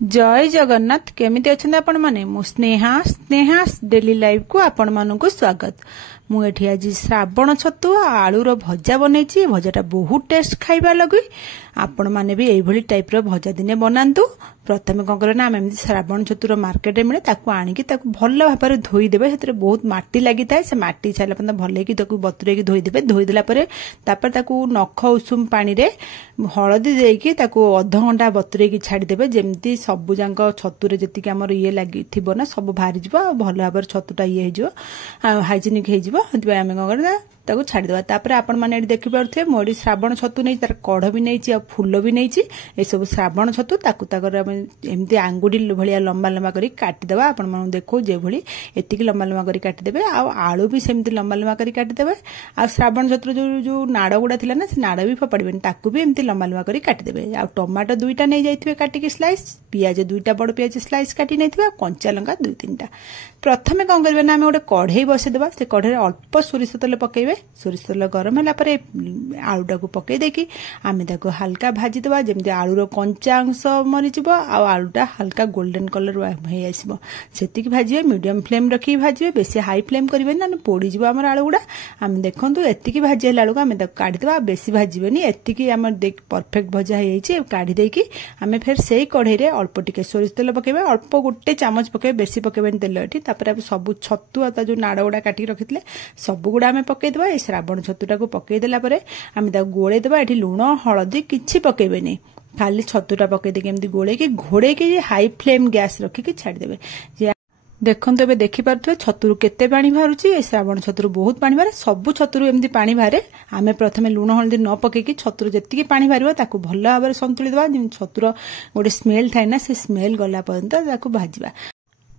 जय जगन्नाथ केमिति अछन्ते आपण माने मु स्नेहा डेली लाइव को आपण मानकु स्वागत। मु एठी आज श्रावण छतु आलूर भजा बनैछि। भजाटा बहुत टेस्ट खाइबा लगी। आपण माने भी एई भली टाइप रो भजा दिने बनांतु। प्रथमे कौन करे ना आम एमती श्रावण छतुर मार्केट मिले ताकू आनिकी ताकू भल भाव धोई देबे। सेतरे बहुत माटी लागि थाए। से माटी छाला पन भले की ताकू बतुरेकी धोई देबे। धोई देला परे तापर ताकू नख उषुम पानी रे हळदी देकी ताकू आधा घंटा बतुरेकी छाडी देबे। जेमती सबु जांक छतुरे जति के हमर ये लागि थिबो ना सब भारी जिवो भल भाव छतुटा ये हे जिवो हाइजेनिक हे जिवो। हतबे आमे कौन करना ताकू छाड़ी देबा। तापर आपण माने देखि पारुथे मोडी श्रावण छतु नै तार कढ भी नैछि आ फूल भी नैछि। ए सब श्रावण छतु ताकू ताकर एमती आंगुडी भलिया लंबा लंबा करी काटी देबा। आपण मानु देखो जे भली एतिकी लंबा लंबा करी काटी देबे। आ आलू भी सेमती लंबा लंबा करी काटी देबे। आ श्रावण छतु जो नाड़ गुडा थिला ना से नाड़ भी फपाड़बेन ताकू भी एमती लंबा लंबा करी काटी देबे। आ टमाटो दुईटा नै जाइथिबे काटी के स्लाइस। पियाज दुईटा बड़ पियाज स्लाइस काटी नैथिबे। कंचा लंका दुई तीनटा। प्रथमे कौन करबे ना आमे गोटे कढ़ई बसे देबा। से कढ़ई अल्प सोरिष तेल पकेबे। सोरिष तेल गरम होला परे आलूटा को पकई देकी आमे ताको हल्का भाजी देबा। जेमती आलूर कंचा अंश मरी जिवो आ आलूटा हल्का गोल्डन कलर हे आसीबो। सेतिकी भाजिबे। मीडियम फ्लेम रखी भाजिबे। बेसी हाई फ्लेम करिबे ना पोड़ी जिवो हमर आलू गुडा। आमे देखंतु एतिकी भाजी होला आलू को आमे ताको काढी देबा। बेसी भाजिबेनी। एतिकी हमर देख परफेक्ट भजा हे आइछि। काढी देकी आमे फेर सेही कढ़ई रे अल्प टिके सोरिष तेल पकेबे। अल्प गोटे चामच पकेबे। बेसी पकेबेनी तेल एठी। तापर सब छतु आ जो नाड़ गुडा काटी रखिथिले सब गुडा आमे पकेई देबा। ए श्रावण छतुटा को पकेई देला परे आमे ताको गोळेई देबा। एठी लूण हळदी किछि पकेबेनी। खाली छतुटा पकेई देके एमती गोळेई के घोड़ेई के हाई फ्लेम गैस रखी के छाडी देबे। देखंतु एबे देखि पारथुवे छतुरु केते पानी बाहरुची। ए श्रावण छतुरु बहुत पानी बारे। सब छतुरु एमती पानी बारे। आमे प्रथमे लूण हळदी न पकेकी छतुरु जेतिकी पानी बारिबो ताकू भल भाबरे संतुली देबा। जेम छतुर गोटे स्मेल थाए ना से स्मेल गला पर्यंत ताकू भाजिबा।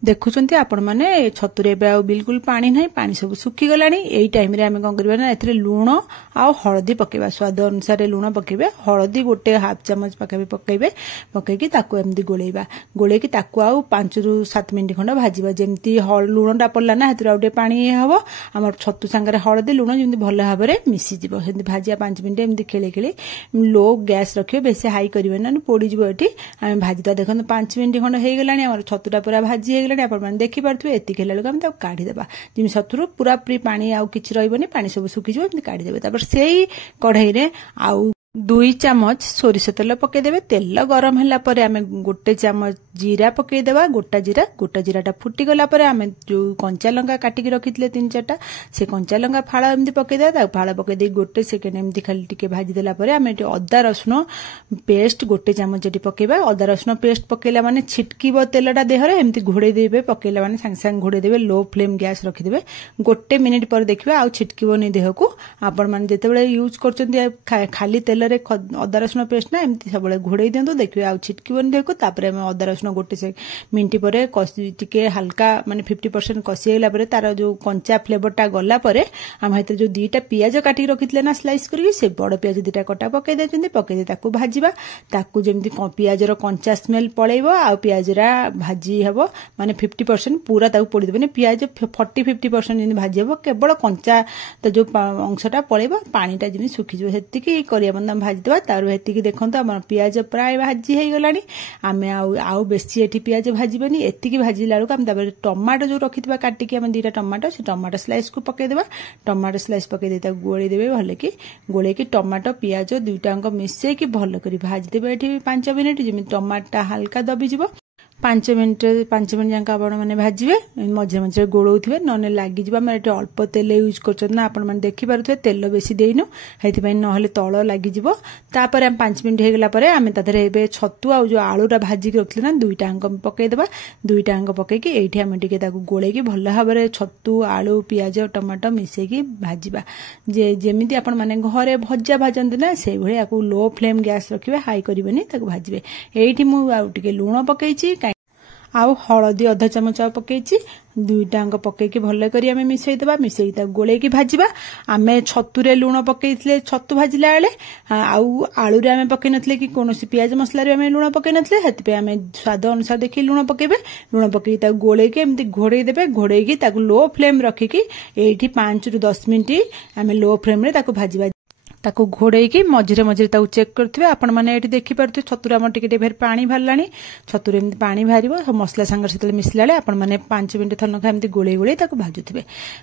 देखुचंती आपण माने छतुरे एबे आ बिल्कुल पानी नाही। पानी सब सुखी गलानी। एई टाइम रे आमे कोन करबा ना एथरे लूण आ हळदी पकेबा। स्वाद अनुसार लूण पकेबे। हळदी गोटे हाफ चामच पकेबे। पकेकी ताकू एमदी गोळेबा। गोळेकी ताकू आ 5 रु 7 मिनिट खंड भाजिबा। जेमती लूणटा पड़ला ना हेतरे आउटे पानी हबो। हमर छतु संगरे हळदी लूण जेमती भल भाबरे मिसी जिवो। हेमती भाजिया 5 मिनिट एमती खेले लो गैस रखियो। बेसी हाई करिवे ना पोड़ी जिवो। एठी आमे भाजिता देखन 5 मिनिट खंड हे गलानी। हमर छतुटा पूरा भाजी आपण देखि पारथुवे। एति केला लोग हम ताको काढी देबा। जिम छतुरु पूरा प्री पानी आउ किछि रहइबनी। पानी सब सुखि जिवो। एमती काढी देबे। तापर सेही कढ़ई रे आउ 2 चामच सोरिष तेल पकई देबे। तेल गरम होला परे आमे गोटे चामच जीरा पकई देबा। गोटा जीराटा फुटी गला परे आमे जो कंचा लंका काटी के रखितले 3-4टा से कंचा लंका फाळा एमती पकई देबा। ता फाळा पकई दे गोटे सेकेंड एमती खाली टिके भाजी देला परे आमे अदा रसुन पेस्ट गोटे चामच जेटी पकेबा। अदा रसुन पेस्ट पकेला माने छिटकीबो तेलटा देहरे एमती घोड़े देबे। पकेला माने संग संग घोड़े देबे। लो फ्लेम गैस रखि देबे। गोटे मिनिट पर देखिबा आ छिटकीबोनी देहकू। आपण माने जेतेबेले यूज करचंती खाली तेल रे अदा रसुन पेस्ट ना एमती सबले घोड़े दियंतु। देखिबे आ छिटकीबोनी देहकू। तापर हम अदा रसुन गोटे से मिनिट पर टिके हल्का माने 50% कसी गला परे तार जो कंचा फ्लेवरटा गला परे हम हेते जो 2टा पियाज काटी रखितले ना स्लाइस करके से बड़ पियाज 2टा कटा पकई देचंती। पकई दे ताकू भाजीबा। ताकू जेमती पियाजर कंचा स्मेल पळेइबो। आ पियाजरा भाजी हबो माने 50% पूरा ताकू पोड़ी देबे। पियाज 40-50% जेमती भाजी हबो। केवल कंचा तो जो अंशटा पळेइबो। पानीटा जेमती सुखि जिवो। हेतिकी करिया बंदा भाजी देबा। तार हेतिकी देखंतु हमर पियाज प्राय भाजी हे गलानी। आमे आउ बेसी एठी पियाज भाजीबेनी। एतिकी भाजीला लुक हम तापर टमाटो जो रखितबा काटिकी हम 2टा टमाटो से टमाटो स्लाइस को पकई देबा। टमाटो स्लाइस पकई दे ता गोळी देबे। भले की गोळे की टमाटो पियाज 2टा अंक मिसै की भल करी भाजी देबे। एठी 5 मिनिट जेमि टमाटा हल्का दबी जिवो। 5 मिनिट जाक आपण माने भाजिबे। मझे मझे गोळौथिबे नने लागि जिबा। हम एठी अल्प तेल यूज करछन ना आपण माने देखि पारुथे। तेल बेसी देइनु हेति पय नहले तळ लागि जिवो। तापर हम 5 मिनिट हे गला परे आमे तादरे एबे छतु आ जो आलूटा भाजी के रखले ना 2टा अंक पकई देबा। 2टा अंक पकई के एठी हम टिके ताकू गोळे की भल भाबरे छतु आलू पियाज टमाटो मिसै की भाजिबा। जेमिति आपण माने घरे भजा भाजंती ना सेइ भळे आकू लो फ्लेम गैस रखिबे। हाई करिबेनी ताकू भाजिबे। एठी मु आ टिके लूण पकईची आउ हळदी अधा चामच पकईची। 2टा अंक पकईकी भल करी आमे मिसई देबा। मिसई ता गोळे की भाजिबा। आमे छतुरे लूण पकईथले छतु भाजिला बेले आउ आलू रे आमे पकई नथले कि कोनोसी पियाज मसला रे आमे लूण पकई नथले। हेति पे आमे स्वाद अनुसार देखि लूण पकेबे। लूण पकई ता गोळे के एमती घोड़े देबे। घोड़े की ताकू लो फ्लेम रखी की एठी 5 रु 10 मिनिट आमे लो फ्लेम रे ताकू भाजिबा। ताकू घोड़ेकी मझे मझे चेक करेंगे आपण मैंने ये देखिपे छतुर आम टे फेर पा बाहर छतुर एमती पा बाहर मसला सांगर से मिसला आपण मैंने 5 मिनट थर नखा एमती गोले गोले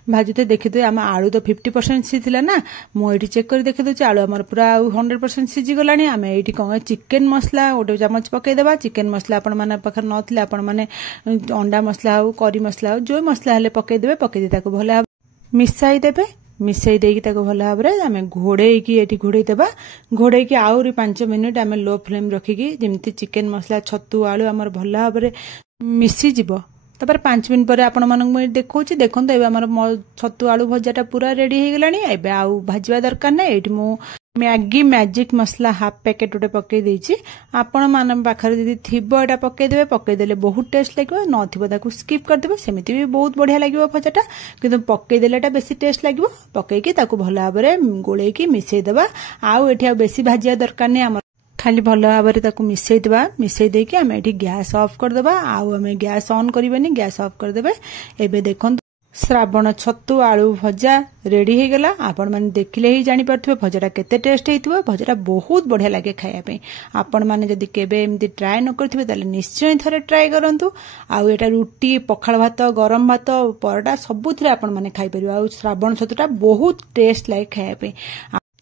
भाजुथे देखिए आम आलू तो 50% सीला ना मुझे चेक कर देखी दूसरी आलू आम पूरा 100% सीझीगला आम ये कौन चिकेन मसला गोटे चामच पकईदेवा चिकेन मसला आपण मैंने पाखे ना आपण मैंने अंडा मसला हो करी मसला हो जो मसला हेल्ले पकईदेवे पकईदे भल मिसाईदेवे मिसई देकी भल भाव में आम घोड़ेकी घोड़ेदेवा घोड़ेकी आहरी 5 मिनिट आम लो फ्लेम रखिकी जमी चिकेन मसला छतु आलू आमर भल भाव में मिसीज तापर 5 मिनट पर आपण मानक देखा देखो आम छतु आलू भजाटा पूरा रेडी हो गलानी एबे आउ भाजवा दरकार ना ये मैगी मैजिक मसला हाफ पैकेट गोटे पकई देछि आपण मान पाखरे जदि थिबो एटा पकईदेवे पकईदेले बहुत टेस्ट लगे नथिबो स्किप करदेवे सेमिति भी बहुत बढ़िया लगे भजाटा किंतु पकईदेले बेसी टेस्ट लगे पकईकी भल भाव में गोलेकी मिसईदेवा आउ एठी बेसी भाजिया दरकार नहीं आम खाली भल भाव में मिसईदेवा मिसई देकी आम एठी गैस ऑफ करदेवा आउ आम गैस ऑन करबेनी गैस ऑफ करदेवे एबे देखंतु श्रावण छतु आलू भजा रेडी हो गला आपण मैंने देखिले ही जानी पारथुबे भजाटा केते टेस्ट हेतिबो भजाटा बहुत बढ़िया लगे खाया पे आपण माने जदि केबे एमती ट्राई न करथिबे ताले निश्चय थरे ट्राई करंतु आउ एटा रुटी पखाल भात गरम भात परोटा सबुथिरे आपण माने खाई परिबो आउ श्रावण छतुटा बहुत टेस्ट लागे खाया पे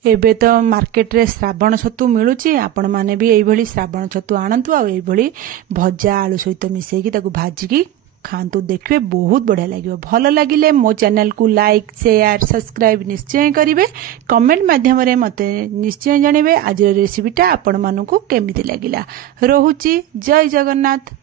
एबे तो मार्केट रे श्रावण छतु मिलुची आपण माने भी एई भली श्रावण छतु आनंतु आउ एई भली भजा आलू सहित मिसेकी ताकू भाजिकी खातु देखिए बहुत बढ़िया लगे भल लगिले मो चैनल को लाइक शेयर सब्सक्राइब निश्चय करेंगे कमेंट माध्यम रे मते निश्चय जानवे आज रेसिपीटा आपण मानू केमिति लगिला रोहुची जय जगन्नाथ।